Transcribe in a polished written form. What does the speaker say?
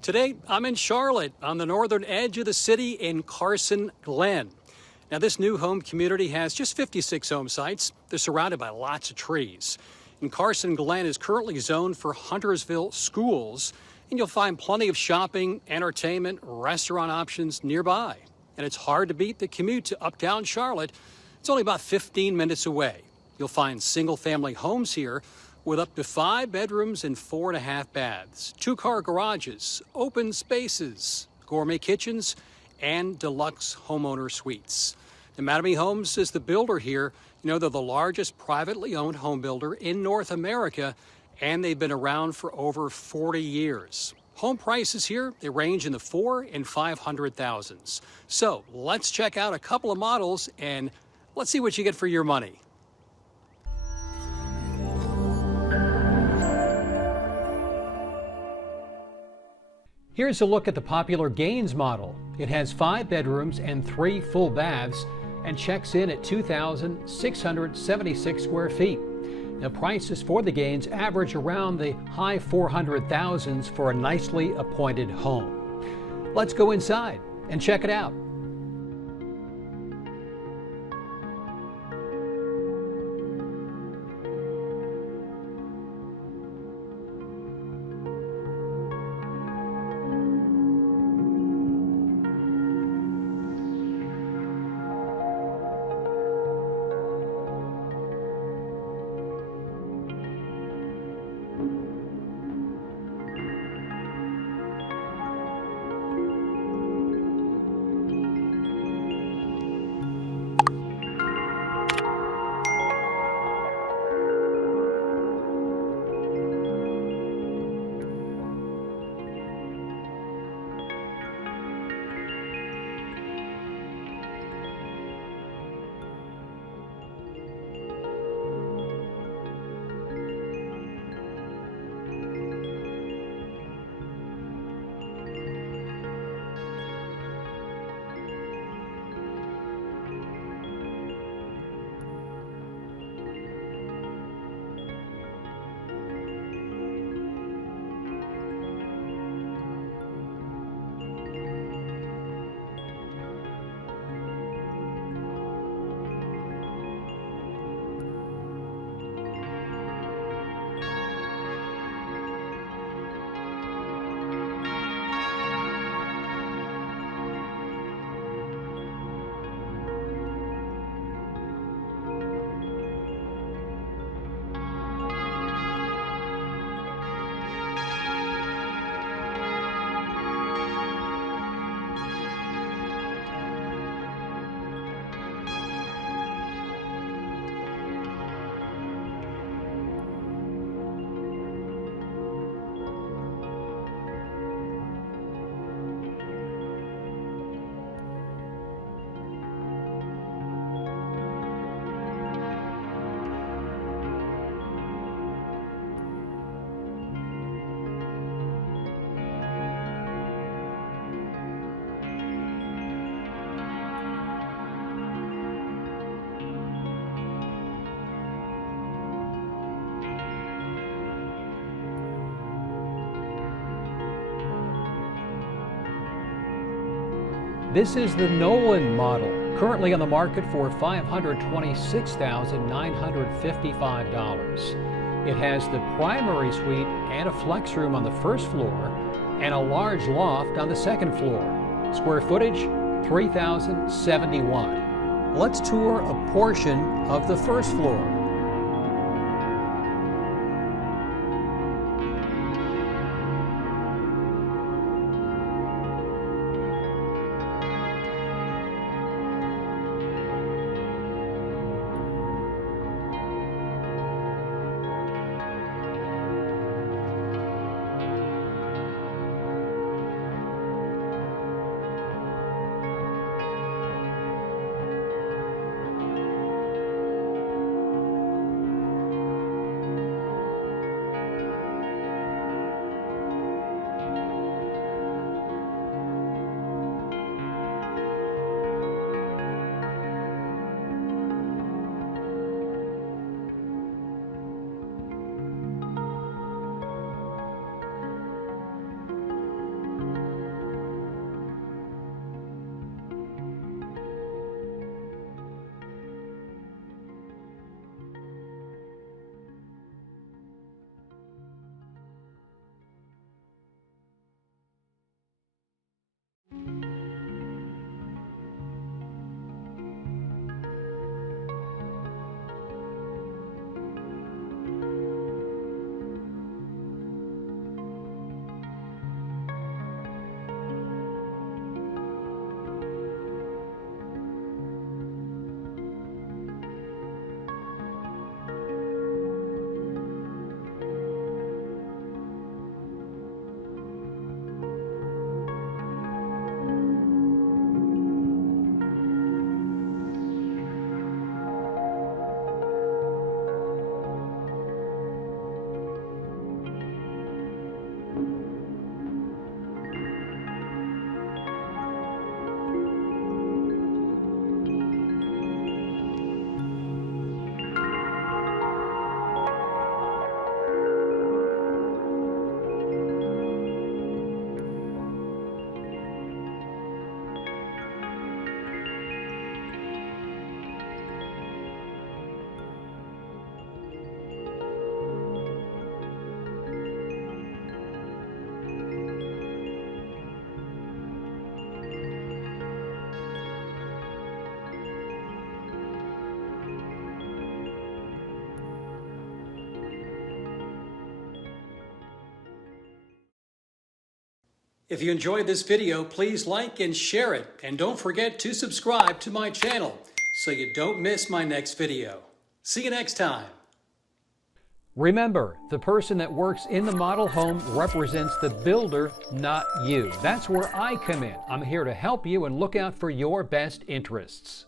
Today, I'm in Charlotte on the northern edge of the city in Carsen Glen. Now, this new home community has just 56 home sites. They're surrounded by lots of trees. And Carsen Glen is currently zoned for Huntersville schools, and you'll find plenty of shopping, entertainment, restaurant options nearby. And it's hard to beat the commute to uptown Charlotte. It's only about 15 minutes away. You'll find single-family homes here with up to 5 bedrooms and 4.5 baths, 2-car garages, open spaces, gourmet kitchens, and deluxe homeowner suites. The Mattamy Homes is the builder here. You know, they're the largest privately owned home builder in North America, and they've been around for over 40 years. Home prices here, they range in the $400,000 and $500,000s. So let's check out a couple of models and let's see what you get for your money. Here's a look at the popular Gaines model. It has 5 bedrooms and 3 full baths and checks in at 2,676 square feet. Now, prices for the Gaines average around the high 400,000s for a nicely appointed home. Let's go inside and check it out. This is the Nolen model, currently on the market for $526,955. It has the primary suite and a flex room on the first floor and a large loft on the second floor. Square footage, 3,071. Let's tour a portion of the first floor. If you enjoyed this video, please like and share it. And don't forget to subscribe to my channel so you don't miss my next video. See you next time. Remember, the person that works in the model home represents the builder, not you. That's where I come in. I'm here to help you and look out for your best interests.